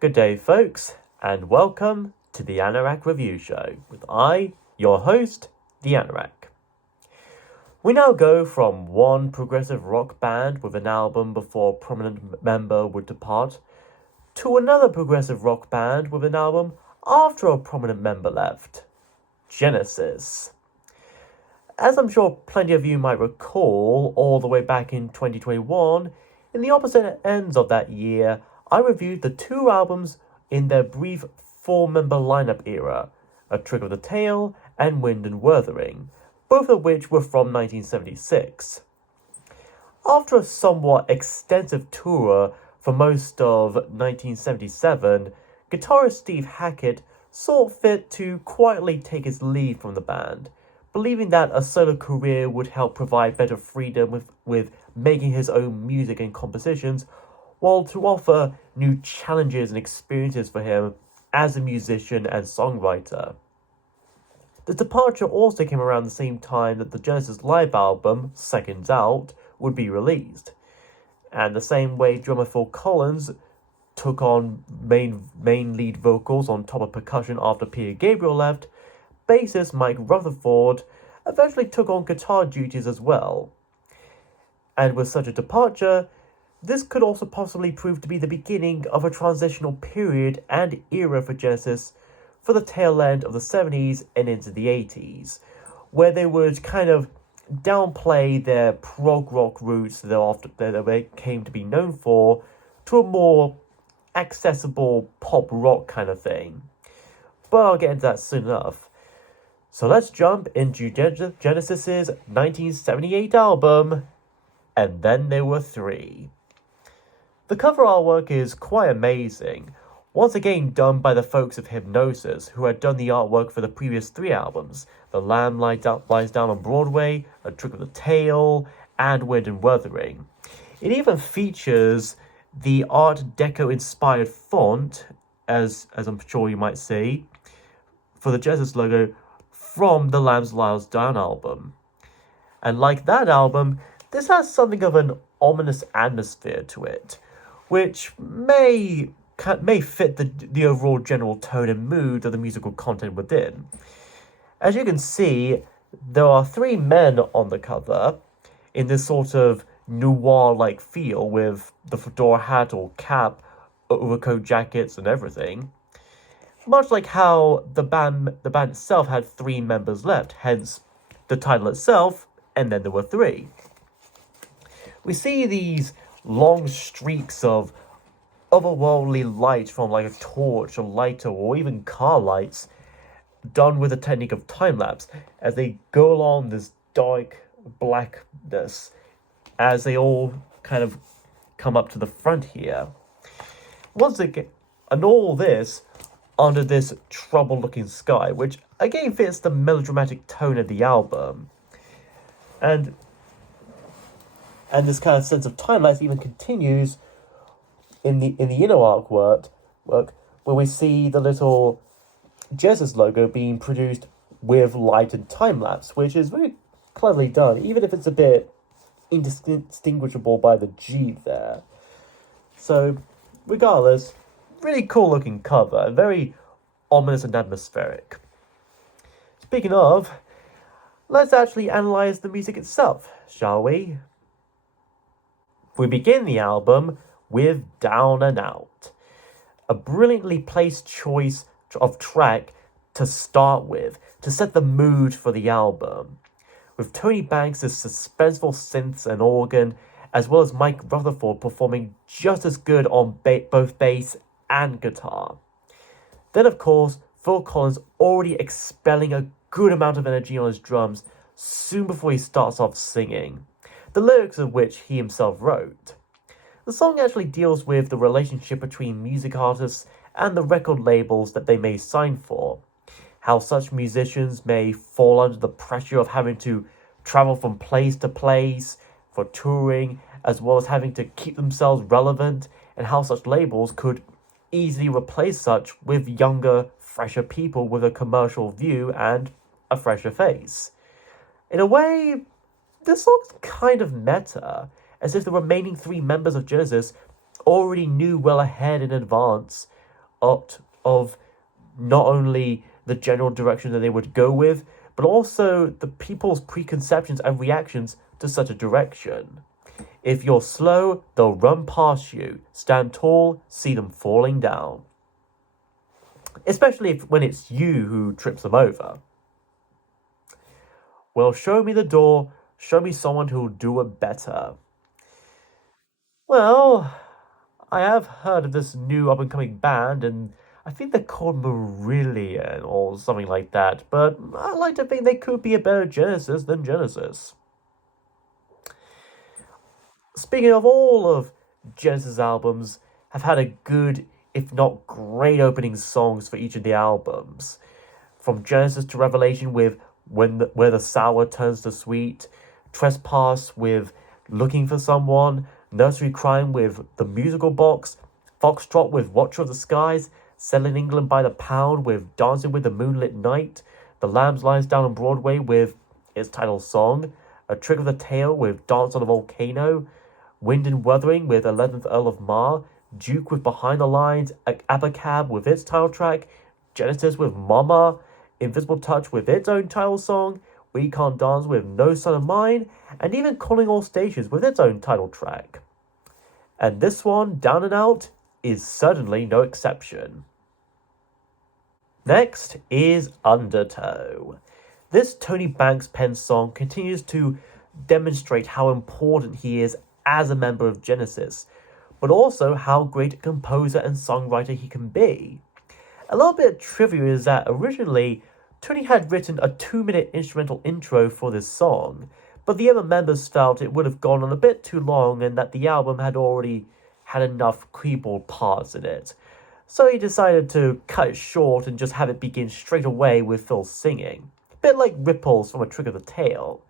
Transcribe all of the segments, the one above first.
Good day, folks, and welcome to the Anorak Review Show with your host, the Anorak. We now go from one progressive rock band with an album before a prominent member would depart to another progressive rock band with an album after a prominent member left. Genesis. As I'm sure plenty of you might recall, all the way back in 2021, in the opposite ends of that year, I reviewed the two albums in their brief four-member lineup era, A Trick of the Tail and Wind and Wuthering, both of which were from 1976. After a somewhat extensive tour for most of 1977, guitarist Steve Hackett saw fit to quietly take his lead from the band, believing that a solo career would help provide better freedom with making his own music and compositions, while to offer new challenges and experiences for him as a musician and songwriter. The departure also came around the same time that the Genesis live album, Seconds Out, would be released. And the same way drummer Phil Collins took on main lead vocals on top of percussion after Peter Gabriel left, bassist Mike Rutherford eventually took on guitar duties as well. And with such a departure, this could also possibly prove to be the beginning of a transitional period and era for Genesis for the tail end of the 70s and into the 80s, where they would kind of downplay their prog rock roots that they came to be known for to a more accessible pop rock kind of thing. But I'll get into that soon enough. So let's jump into Genesis's 1978 album, And Then There Were Three. The cover artwork is quite amazing, once again done by the folks of Hypnosis, who had done the artwork for the previous three albums, The Lamb Lies Down on Broadway, A Trick of the Tail, and Wind and Wuthering. It even features the Art Deco-inspired font, as I'm sure you might see, for the Genesis logo from the Lamb Lies Down album. And like that album, this has something of an ominous atmosphere to it, which may fit the overall general tone and mood of the musical content within. As you can see, there are three men on the cover in this sort of noir-like feel with the fedora hat or cap, overcoat jackets and everything. Much like how the band itself had three members left, hence the title itself, And Then There Were Three. We see these long streaks of otherworldly light from like a torch, a lighter, or even car lights, done with the technique of time-lapse, as they go along this dark blackness, as they all kind of come up to the front here. Once again, and all this under this troubled-looking sky, which again fits the melodramatic tone of the album. And this kind of sense of time-lapse even continues in the inner artwork, where we see the little Genesis logo being produced with light and time-lapse, which is very cleverly done, even if it's a bit indistinguishable by the G there. So, regardless, really cool-looking cover, very ominous and atmospheric. Speaking of, let's actually analyze the music itself, shall we? We begin the album with Down and Out, a brilliantly placed choice of track to start with, to set the mood for the album, with Tony Banks' suspenseful synths and organ, as well as Mike Rutherford performing just as good on both bass and guitar. Then, of course, Phil Collins already expelling a good amount of energy on his drums soon before he starts off singing, the lyrics of which he himself wrote. The song actually deals with the relationship between music artists and the record labels that they may sign for, how such musicians may fall under the pressure of having to travel from place to place for touring, as well as having to keep themselves relevant, and how such labels could easily replace such with younger, fresher people with a commercial view and a fresher face. In a way, this song's kind of meta, as if the remaining three members of Genesis already knew well ahead in advance of not only the general direction that they would go with, but also the people's preconceptions and reactions to such a direction. If you're slow, they'll run past you. Stand tall, see them falling down. Especially when it's you who trips them over. Well, show me the door, show me someone who'll do it better. Well, I have heard of this new up and coming band, and I think they're called Marillion or something like that, but I like to think they could be a better Genesis than Genesis. Speaking of, all of Genesis albums have had a good, if not great, opening songs for each of the albums. From Genesis to Revelation with Where the Sour Turns to Sweet, Trespass with Looking for Someone, Nursery Crime with The Musical Box, Foxtrot with Watcher of the Skies, Selling England by the Pound with Dancing with the Moonlit Night, The Lambs Lies Down on Broadway with its title song, A Trick of the Tail with Dance on a Volcano, Wind and Wuthering with 11th Earl of Mar, Duke with Behind the Lines, Abacab with its title track, Genesis with Mama, Invisible Touch with its own title song, We Can't Dance with No Son of Mine, and even Calling All Stations with its own title track. And this one, Down and Out, is certainly no exception. Next is Undertow. This Tony Banks penned song continues to demonstrate how important he is as a member of Genesis, but also how great a composer and songwriter he can be. A little bit of trivia is that originally Tony had written a 2-minute instrumental intro for this song, but the other members felt it would have gone on a bit too long and that the album had already had enough keyboard parts in it. So he decided to cut it short and just have it begin straight away with Phil singing, a bit like ripples from A Trick of the Tail.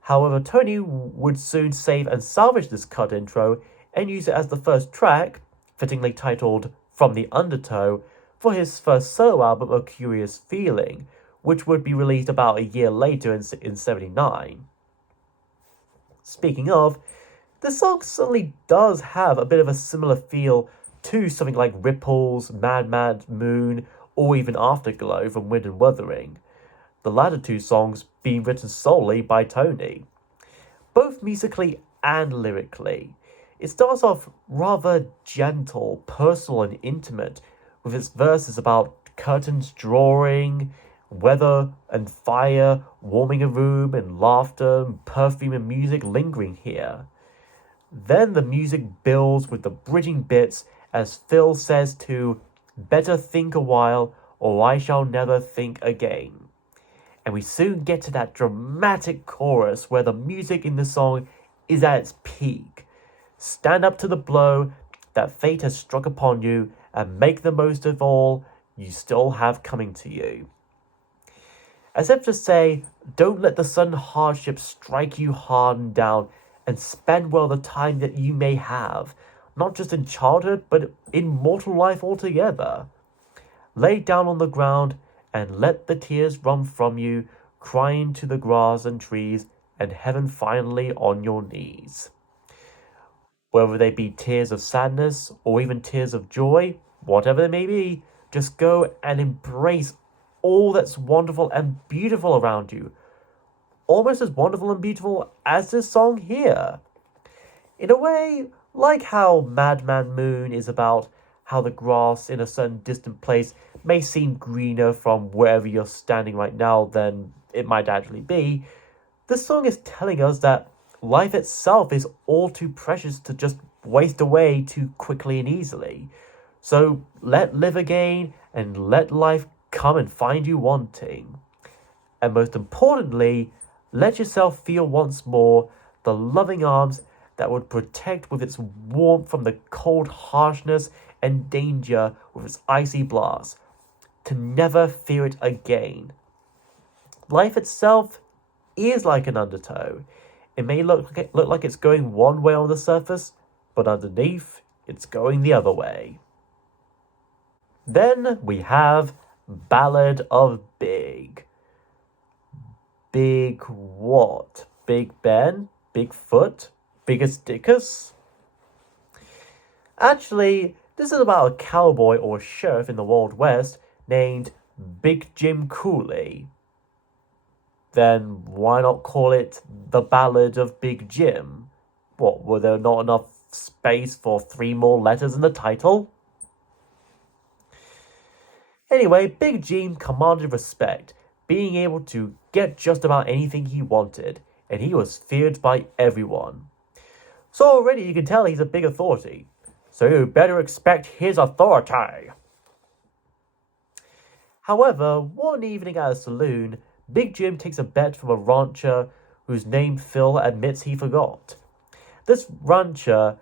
However, Tony would soon save and salvage this cut intro and use it as the first track, fittingly titled From the Undertow, for his first solo album, A Curious Feeling, which would be released about a year later in 79. Speaking of, this song certainly does have a bit of a similar feel to something like Ripples, Mad Mad Moon, or even Afterglow from Wind and Wuthering, the latter two songs being written solely by Tony. Both musically and lyrically, it starts off rather gentle, personal and intimate, with its verses about curtains drawing, weather and fire, warming a room, and laughter, and perfume and music lingering here. Then the music builds with the bridging bits as Phil says to Better think a while, or I shall never think again. And we soon get to that dramatic chorus where the music in the song is at its peak. Stand up to the blow that fate has struck upon you and make the most of all you still have coming to you. As if to say, don't let the sudden hardship strike you hard and down, and spend well the time that you may have, not just in childhood, but in mortal life altogether. Lay down on the ground and let the tears run from you, crying to the grass and trees, and heaven finally on your knees. Whether they be tears of sadness or even tears of joy, whatever they may be, just go and embrace all that's wonderful and beautiful around you. Almost as wonderful and beautiful as this song here. In a way, like how Madman Moon is about how the grass in a certain distant place may seem greener from wherever you're standing right now than it might actually be, this song is telling us that life itself is all too precious to just waste away too quickly and easily. So let live again and let life come and find you wanting. And most importantly, let yourself feel once more the loving arms that would protect with its warmth from the cold harshness and danger with its icy blast, to never fear it again. Life itself is like an undertow. It may look like it's going one way on the surface, but underneath, it's going the other way. Then we have Ballad of Big. Big what? Big Ben? Bigfoot? Biggest Dickus? Actually, This is about a cowboy or sheriff in the Wild West named Big Jim Cooley. Then why not call it The Ballad of Big Jim? What, were there not enough space for 3 more letters in the title? Anyway, Big Jim commanded respect, being able to get just about anything he wanted, and he was feared by everyone. So already you can tell he's a big authority. So you better expect his authority. However, one evening at a saloon, Big Jim takes a bet from a rancher whose name Phil admits he forgot. This rancher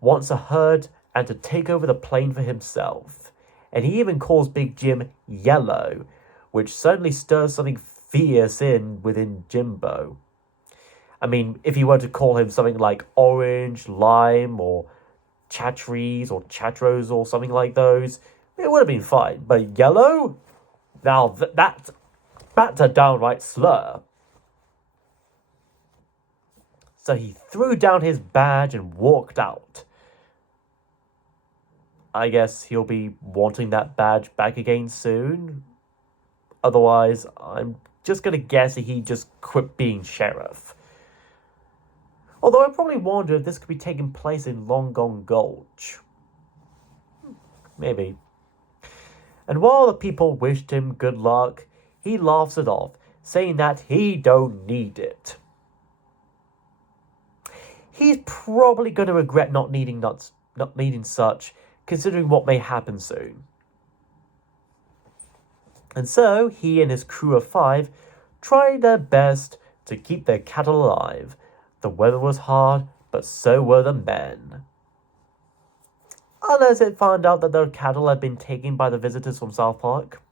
wants a herd and to take over the plain for himself. And he even calls Big Jim Yellow, which certainly stirs something fierce within Jimbo. I mean, if you were to call him something like Orange, Lime, or Chatteries, or Chatros, or something like those, it would have been fine. But Yellow? Now that's a downright slur. So he threw down his badge and walked out. I guess he'll be wanting that badge back again soon. Otherwise, I'm just gonna guess he just quit being sheriff. Although I probably wonder if this could be taking place in Long Gone Gulch. Maybe. And while the people wished him good luck, he laughs it off, saying that he don't need it. He's probably going to regret not needing such, considering what may happen soon. And so he and his crew of 5 tried their best to keep their cattle alive. The weather was hard, but so were the men. Unless it found out that their cattle had been taken by the visitors from South Park.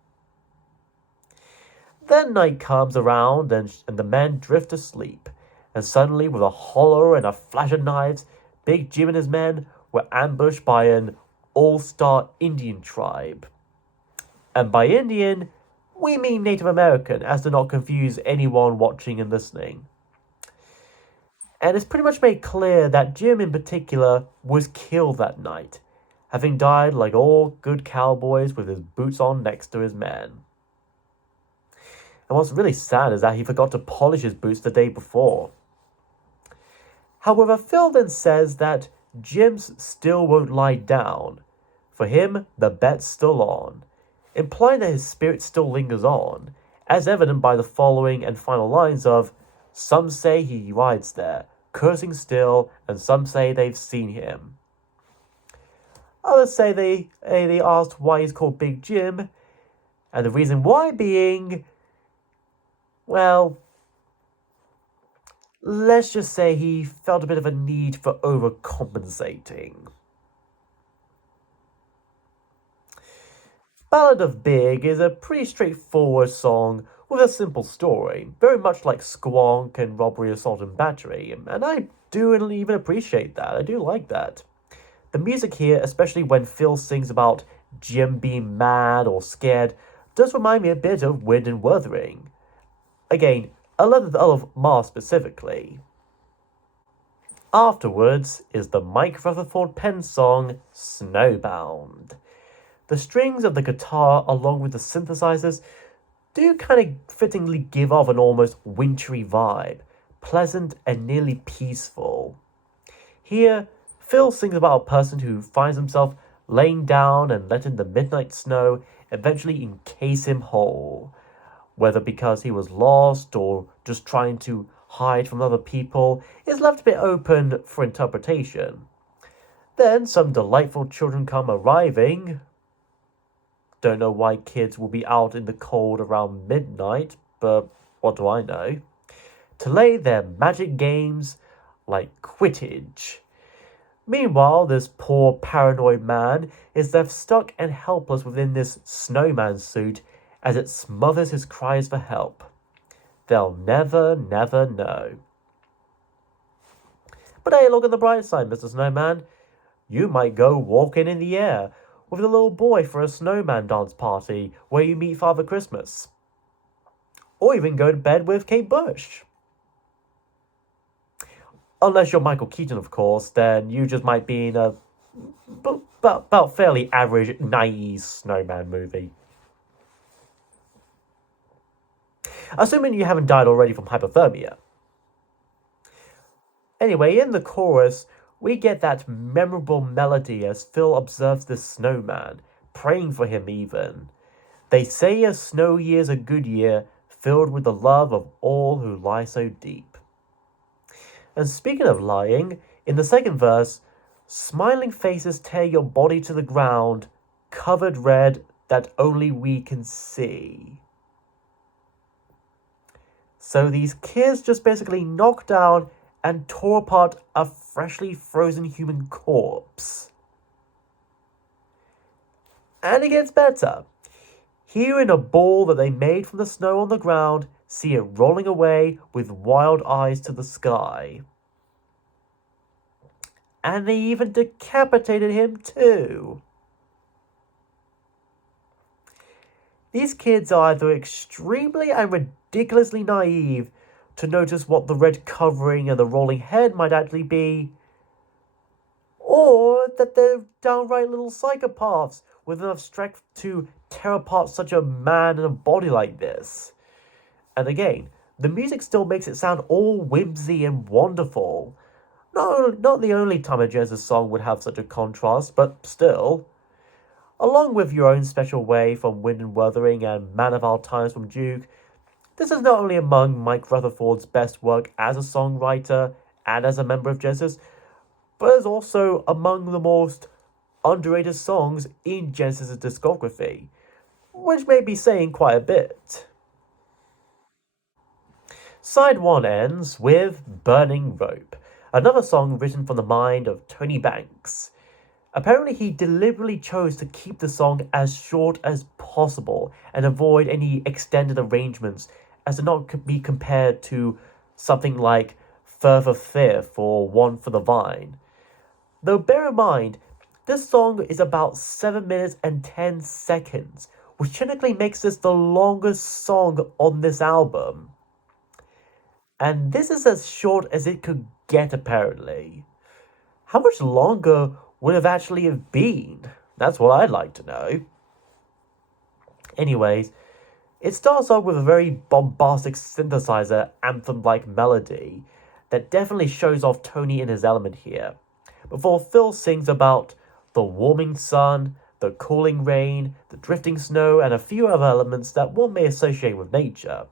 Then night comes around and the men drift asleep. And suddenly, with a holler and a flash of knives, Big Jim and his men were ambushed by an all-star Indian tribe. And by Indian, we mean Native American, as to not confuse anyone watching and listening. And it's pretty much made clear that Jim in particular was killed that night, having died like all good cowboys with his boots on next to his men. And what's really sad is that he forgot to polish his boots the day before. However, Phil then says that Jim's still won't lie down. For him, the bet's still on, implying that his spirit still lingers on, as evident by the following and final lines of, "Some say he rides there, cursing still, and some say they've seen him." Others say they asked why he's called Big Jim, and the reason why being, well, let's just say he felt a bit of a need for overcompensating. Ballad of Big is a pretty straightforward song with a simple story, very much like Squonk and Robbery, Assault and Battery, and I do even appreciate that. I do like that. The music here, especially when Phil sings about Jim being mad or scared, does remind me a bit of Wind and Wuthering. Again, 11th of Mars specifically. Afterwards is the Mike Rutherford pen song Snowbound. The strings of the guitar along with the synthesizers do kind of fittingly give off an almost wintry vibe, pleasant and nearly peaceful. Here, Phil sings about a person who finds himself laying down and letting the midnight snow eventually encase him whole, whether because he was lost or just trying to hide from other people is left a bit open for interpretation. Then some delightful children come arriving. Don't know why kids will be out in the cold around midnight, but what do I know? To play their magic games like Quidditch. Meanwhile, this poor paranoid man is left stuck and helpless within this snowman suit as it smothers his cries for help. They'll never know. But hey, look at the bright side, Mr. Snowman. You might go walking in the air with a little boy for a snowman dance party where you meet Father Christmas. Or even go to bed with Kate Bush. Unless you're Michael Keaton, of course, then you just might be in a about fairly average 90s snowman movie. Assuming you haven't died already from hypothermia. Anyway, in the chorus, we get that memorable melody as Phil observes the snowman, praying for him even. They say a snow year's a good year, filled with the love of all who lie so deep. And speaking of lying, in the second verse, smiling faces tear your body to the ground, covered red that only we can see. So these kids just basically knocked down and tore apart a freshly frozen human corpse. And it gets better. Here in a ball that they made from the snow on the ground, see it rolling away with wild eyes to the sky. And they even decapitated him too. These kids are either extremely and ridiculously naive to notice what the red covering and the rolling head might actually be, or that they're downright little psychopaths with enough strength to tear apart such a man and a body like this. And again, the music still makes it sound all whimsy and wonderful. No, not the only time a Genesis song would have such a contrast, but still. Along with Your Own Special Way from Wind and Wuthering and Man of Our Times from Duke, this is not only among Mike Rutherford's best work as a songwriter and as a member of Genesis, but is also among the most underrated songs in Genesis' discography, which may be saying quite a bit. Side 1 ends with Burning Rope, another song written from the mind of Tony Banks. Apparently, he deliberately chose to keep the song as short as possible and avoid any extended arrangements as to not be compared to something like Further Fifth or One for the Vine. Though bear in mind, this song is about 7 minutes and 10 seconds, which technically makes this the longest song on this album. And this is as short as it could get, apparently. How much longer would have actually have been? That's what I'd like to know. Anyways, it starts off with a very bombastic synthesizer anthem-like melody that definitely shows off Tony in his element here, before Phil sings about the warming sun, the cooling rain, the drifting snow, and a few other elements that one may associate with nature.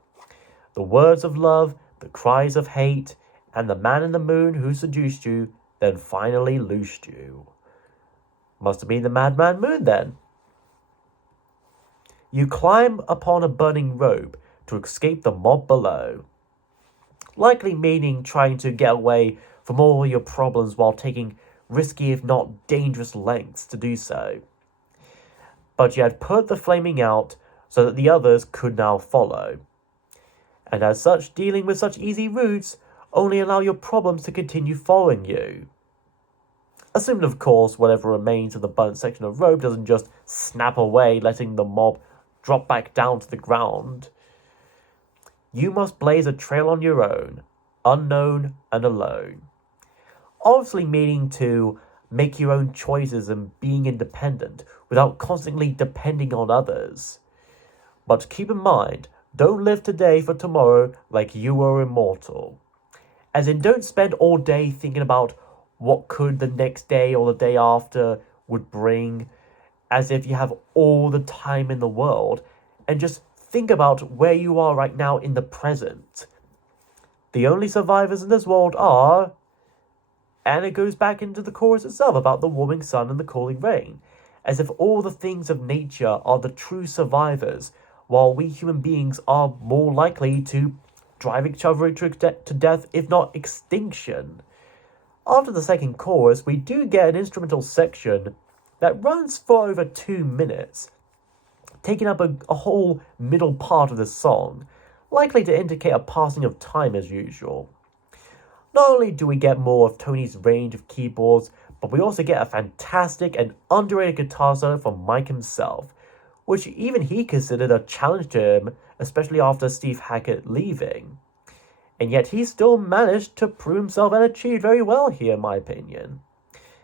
The words of love, the cries of hate, and the man in the moon who seduced you, then finally loosed you. Must have been the Madman Moon then. You climb upon a burning rope to escape the mob below. Likely meaning trying to get away from all your problems while taking risky if not dangerous lengths to do so. But you had put the flaming out so that the others could now follow. And as such, dealing with such easy routes only allow your problems to continue following you. Assuming, of course, whatever remains of the burnt section of rope doesn't just snap away, letting the mob drop back down to the ground. You must blaze a trail on your own, unknown and alone. Obviously meaning to make your own choices and being independent without constantly depending on others. But keep in mind, don't live today for tomorrow like you were immortal. As in, don't spend all day thinking about what could the next day or the day after would bring, as if you have all the time in the world, and just think about where you are right now in the present. The only survivors in this world are, and it goes back into the chorus itself about the warming sun and the cooling rain, as if all the things of nature are the true survivors, while we human beings are more likely to drive each other to death, if not extinction. After the second chorus, we do get an instrumental section that runs for over 2 minutes, taking up a whole middle part of the song, likely to indicate a passing of time as usual. Not only do we get more of Tony's range of keyboards, but we also get a fantastic and underrated guitar solo from Mike himself, which even he considered a challenge to him, especially after Steve Hackett leaving. And yet he still managed to prove himself and achieved very well here, in my opinion.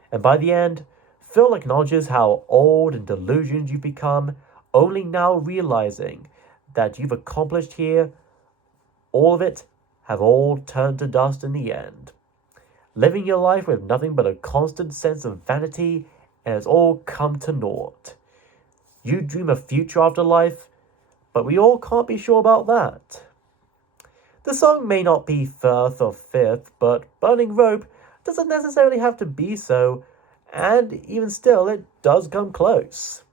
And by the end, Phil acknowledges how old and delusioned you've become, only now realizing that you've accomplished here, all of it, have all turned to dust in the end. Living your life with nothing but a constant sense of vanity, and it's all come to naught. You dream a future after life, but we all can't be sure about that. The song may not be first or fifth, but Burning Rope doesn't necessarily have to be so, and even still, it does come close.